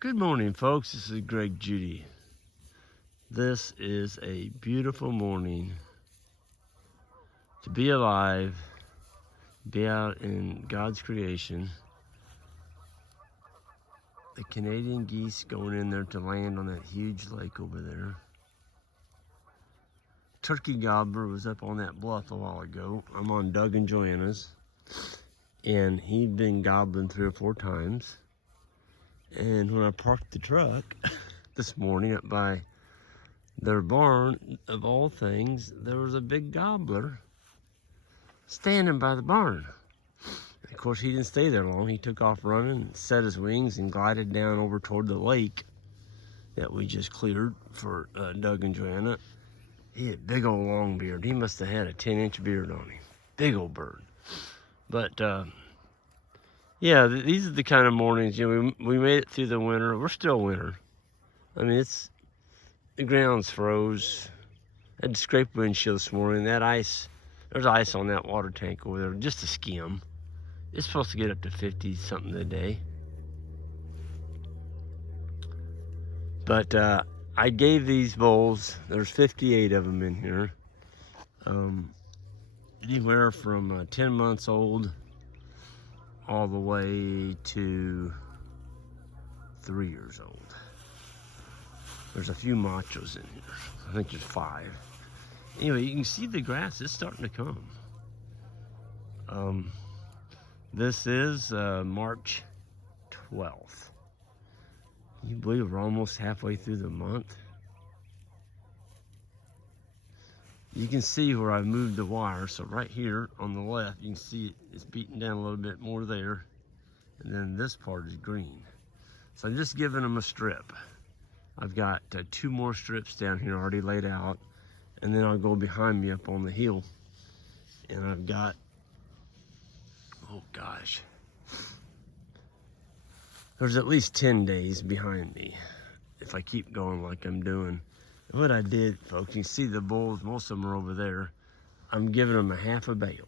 Good morning, folks. This is Greg Judy. This is a beautiful morning to be alive, be out in God's creation. The Canadian geese going in there to land on that huge lake over there. Turkey gobbler was up on that bluff a while ago. I'm on Doug and Joanna's, and he'd been gobbling 3 or 4 times. And when I parked the truck this morning up by their barn, of all things, there was a big gobbler standing by the barn. Of course, he didn't stay there long. He took off running, set his wings, and glided down over toward the lake that we just cleared for Doug and Joanna. He had a big old long beard. He must have had a 10-inch beard on him. Big old bird. But yeah, these are the kind of mornings, we made it through the winter. We're still winter. I mean, the ground's froze. I had to scrape windshield this morning. That ice, there's ice on that water tank over there, just a skim. It's supposed to get up to 50 something a day. But I gave these bowls, there's 58 of them in here. Anywhere from 10 months old all the way to 3 years old. There's a few machos in here. I think there's 5. Anyway, you can see the grass is starting to come. This is March 12th. Can you believe we're almost halfway through the month? You can see where I moved the wire. So right here on the left, you can see it's beaten down a little bit more there. And then this part is green. So I'm just giving them a strip. I've got 2 more strips down here already laid out. And then I'll go behind me up on the hill. And I've got, oh gosh, there's at least 10 days behind me if I keep going like I'm doing. What I did, folks, you can see the bulls, most of them are over there. I'm giving them a half a bale.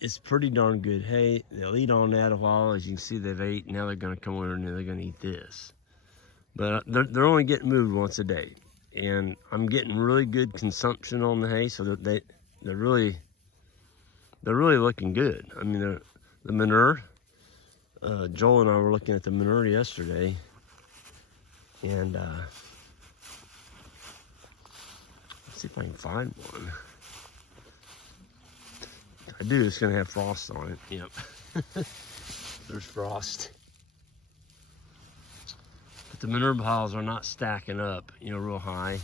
It's pretty darn good hay. They'll eat on that a while. As you can see, they've ate. Now they're gonna come over and they're gonna eat this. But they're only getting moved once a day. And I'm getting really good consumption on the hay, so that they're really looking good. I mean, the manure, Joel and I were looking at the manure yesterday, and let's see if I can find one. I do, it's gonna have frost on it, yep. There's frost. But the manure piles are not stacking up, real high.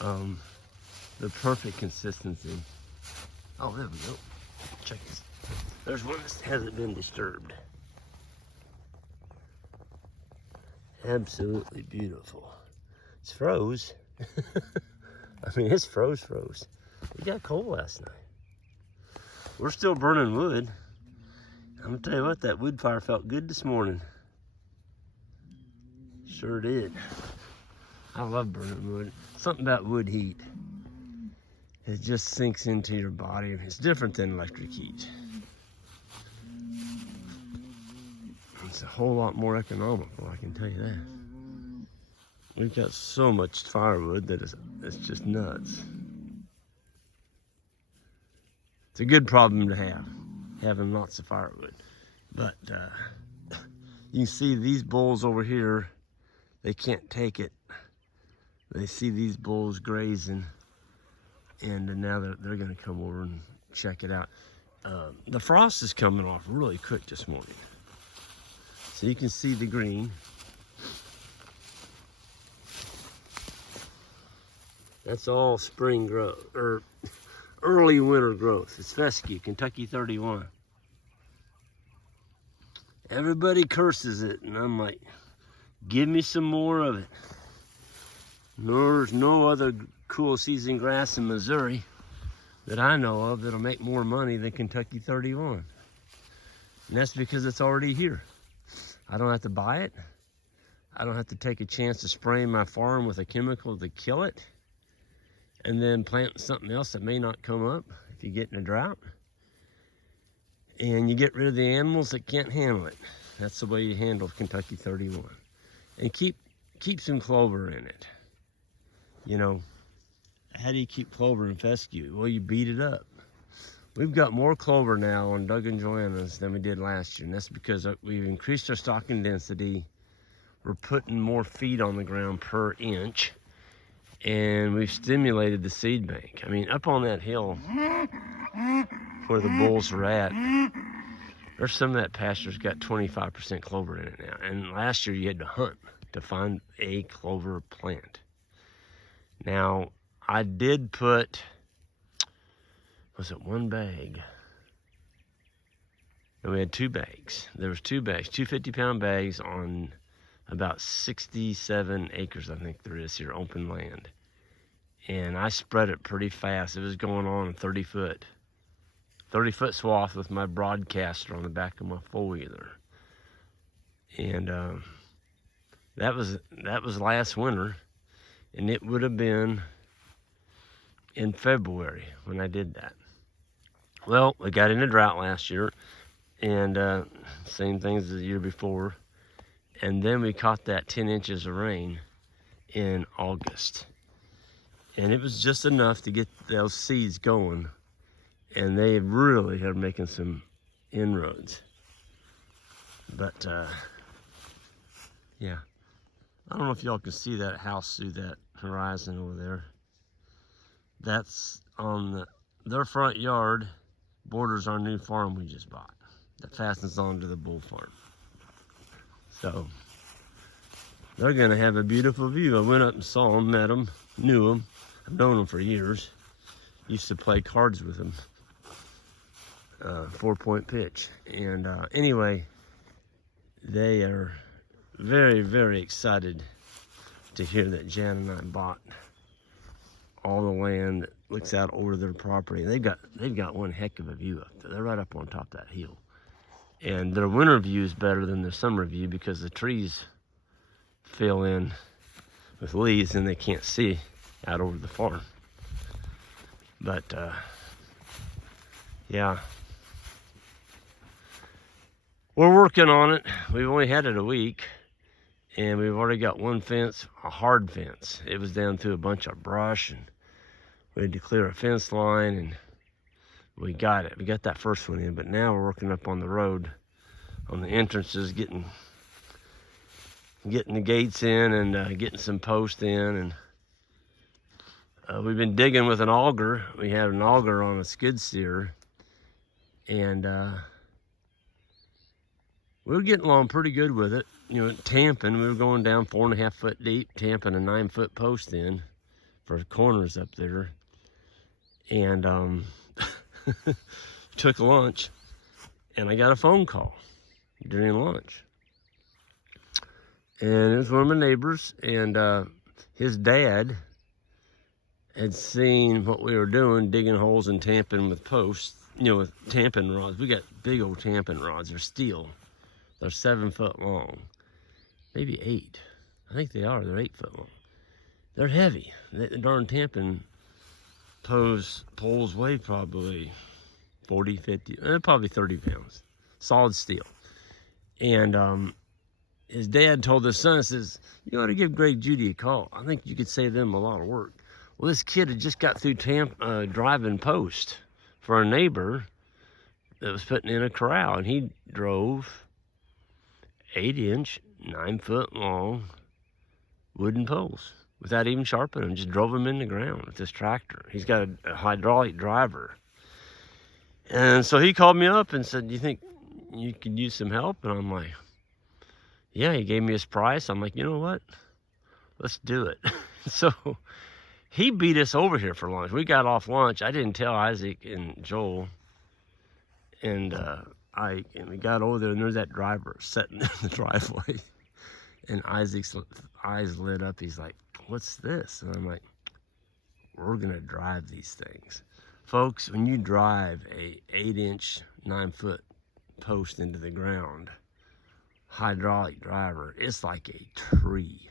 The perfect consistency. Oh, there we go. Check this. There's one that hasn't been disturbed. Absolutely beautiful. It's froze. I mean, it's froze. It got cold last night. We're still burning wood. I'm gonna tell you what, that wood fire felt good this morning. Sure did. I love burning wood. Something about wood heat. It just sinks into your body. It's different than electric heat. It's a whole lot more economical, I can tell you that. We've got so much firewood that it's just nuts. It's a good problem to have, having lots of firewood. But you can see these bulls over here, they can't take it. They see these bulls grazing, and now they're gonna come over and check it out. The frost is coming off really quick this morning. So you can see the green. That's all spring growth, or early winter growth. It's fescue, Kentucky 31. Everybody curses it, and I'm like, give me some more of it. There's no other cool season grass in Missouri that I know of that'll make more money than Kentucky 31. And that's because it's already here. I don't have to buy it. I don't have to take a chance to spray my farm with a chemical to kill it and then plant something else that may not come up if you get in a drought. And you get rid of the animals that can't handle it. That's the way you handle Kentucky 31. And keep some clover in it. You know, how do you keep clover in fescue? Well, you beat it up. We've got more clover now on Doug and Joanna's than we did last year, and that's because we've increased our stocking density. We're putting more feed on the ground per inch, and we've stimulated the seed bank. I mean, up on that hill where the bulls are at, there's some of that pasture's got 25% clover in it now. And last year you had to hunt to find a clover plant. Now, I did put, was it one bag? And we had 2 bags. There was 2 bags, 2 50-pound bags on about 67 acres, I think there is here, open land. And I spread it pretty fast. It was going on a 30-foot swath with my broadcaster on the back of my four-wheeler. And that was last winter, and it would have been in February when I did that. Well, we got in a drought last year, and same things as the year before. And then we caught that 10 inches of rain in August. And it was just enough to get those seeds going. And they really are making some inroads. But, yeah. I don't know if y'all can see that house through that horizon over there. That's on their front yard, borders our new farm we just bought. That fastens onto the bull farm. So, they're gonna have a beautiful view. I went up and saw them, met them, knew them. I've known them for years. Used to play cards with them. 4-point pitch. And anyway, they are very, very excited to hear that Jan and I bought all the land that looks out over their property. They've got one heck of a view up there. They're right up on top of that hill. And their winter view is better than their summer view because the trees fill in with leaves and they can't see out over the farm. But yeah, we're working on it. We've only had it a week, and we've already got one fence, a hard fence. It was down through a bunch of brush, and we had to clear a fence line, and we got it. We got that first one in, but now we're working up on the road, on the entrances, getting the gates in, and getting some posts in, and we've been digging with an auger. We had an auger on a skid steer, and we were getting along pretty good with it. You know, tamping, we were going down 4.5 foot deep, tamping a 9-foot post in for corners up there. And took lunch, and I got a phone call during lunch. And it was one of my neighbors, and his dad had seen what we were doing, digging holes and tamping with posts, you know, with tamping rods. We got big old tamping rods. They're steel. They're 7 foot long, maybe 8. I think they are. They're 8 foot long. They're heavy. The darn tamping poles weigh probably 40, 50, probably 30 pounds. Solid steel. And his dad told his son, says, you ought to give Greg Judy a call. I think you could save them a lot of work. Well, this kid had just got through driving post for a neighbor that was putting in a corral, and he drove 8-inch, 9-foot long wooden poles without even sharpening them. Just drove them in the ground with this tractor. He's got a hydraulic driver. And so he called me up and said, do you think you could use some help? And I'm like, yeah. He gave me his price. I'm like, you know what? Let's do it. So he beat us over here for lunch. We got off lunch. I didn't tell Isaac and Joel. And we got over there, and there's that driver sitting in the driveway. And Isaac's eyes lit up. He's like, what's this? And I'm like, we're gonna drive these things. Folks, when you drive a 8-inch, 9-foot post into the ground, hydraulic driver, it's like a tree.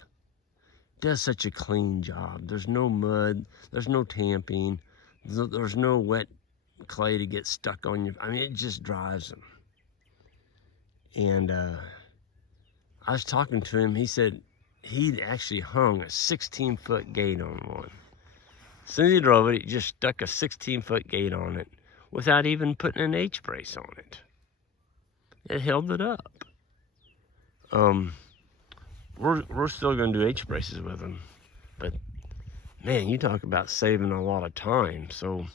Does such a clean job. There's no mud, there's no tamping, there's no wet clay to get stuck on you. I mean, it just drives them. And I was talking to him. He said he'd actually hung a 16-foot gate on one. As soon as he drove it, he just stuck a 16-foot gate on it without even putting an H brace on it. It held it up. We're still going to do H braces with them, but man, you talk about saving a lot of time. So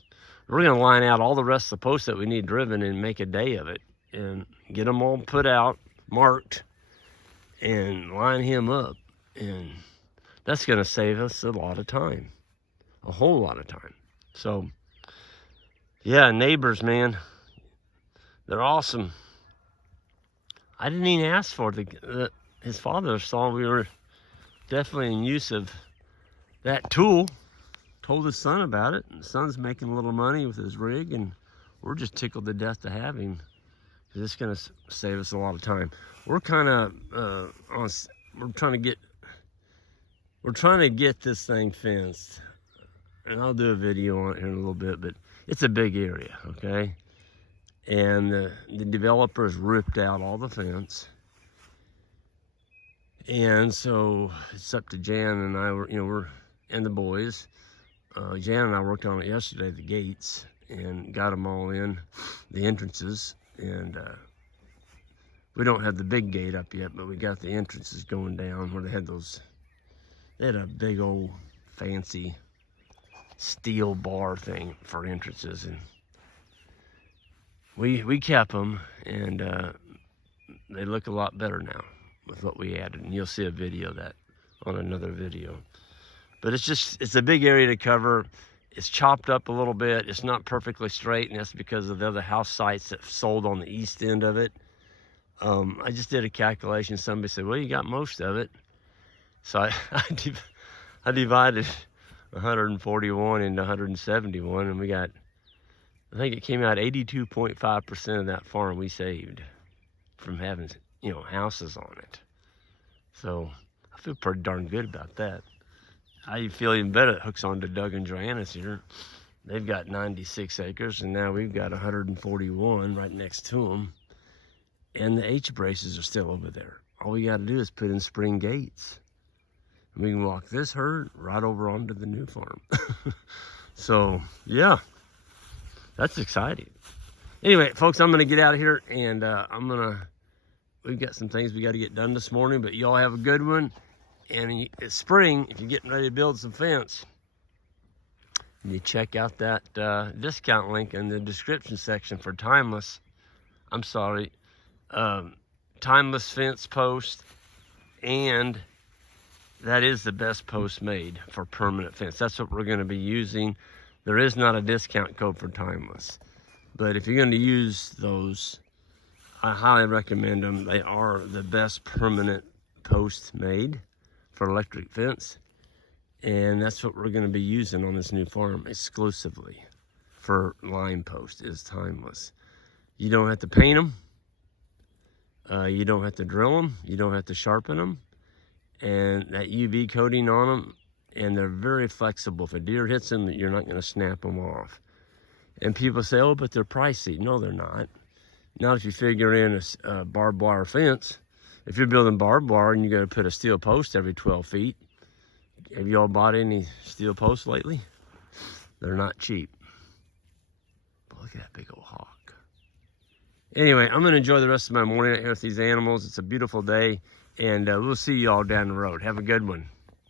we're going to line out all the rest of the posts that we need driven and make a day of it and get them all put out, marked, and line him up. And that's going to save us a lot of time, a whole lot of time. So yeah, neighbors, man, they're awesome. I didn't even ask for it. His father saw we were definitely in use of that tool, told his son about it, and the son's making a little money with his rig, and we're just tickled to death to have him, because it's going to save us a lot of time. We're kind of we're trying to get this thing fenced, and I'll do a video on it here in a little bit, but it's a big area, okay? And the developers ripped out all the fence. And so it's up to Jan and I, and the boys. Jan and I worked on it yesterday, the gates, and got them all in, the entrances. And we don't have the big gate up yet, but we got the entrances going down where they had a big old fancy steel bar thing for entrances. And we kept them, and they look a lot better now with what we added, and you'll see a video of that on another video. But it's a big area to cover. It's chopped up a little bit. It's not perfectly straight, and that's because of the other house sites that sold on the east end of it. I just did a calculation. Somebody said, well, you got most of it. So I divided 141 into 171, and we got, I think it came out 82.5% of that farm we saved from having, houses on it. So I feel pretty darn good about that. I feel even better it hooks on to Doug and Joanna's here. They've got 96 acres, and now we've got 141 right next to them. And the H braces are still over there. All we got to do is put in spring gates. And we can walk this herd right over onto the new farm. So, yeah, that's exciting. Anyway, folks, I'm going to get out of here, and we've got some things we got to get done this morning, but y'all have a good one. And it's spring, if you're getting ready to build some fence, you check out that discount link in the description section for timeless fence post, and that is the best post made for permanent fence. That's what we're going to be using. There is not a discount code for timeless, but if you're going to use those, I highly recommend them. They are the best permanent post made for electric fence, and that's what we're going to be using on this new farm exclusively for line post is timeless. You don't have to paint them, you don't have to drill them, you don't have to sharpen them, and that UV coating on them, and they're very flexible. If a deer hits them, you're not going to snap them off. And people say, oh, but they're pricey. No, they're not. Not if you figure in a barbed wire fence. If you're building barbed wire and you got to put a steel post every 12 feet, have you all bought any steel posts lately? They're not cheap. But look at that big old hawk. Anyway, I'm going to enjoy the rest of my morning out here with these animals. It's a beautiful day, and we'll see you all down the road. Have a good one.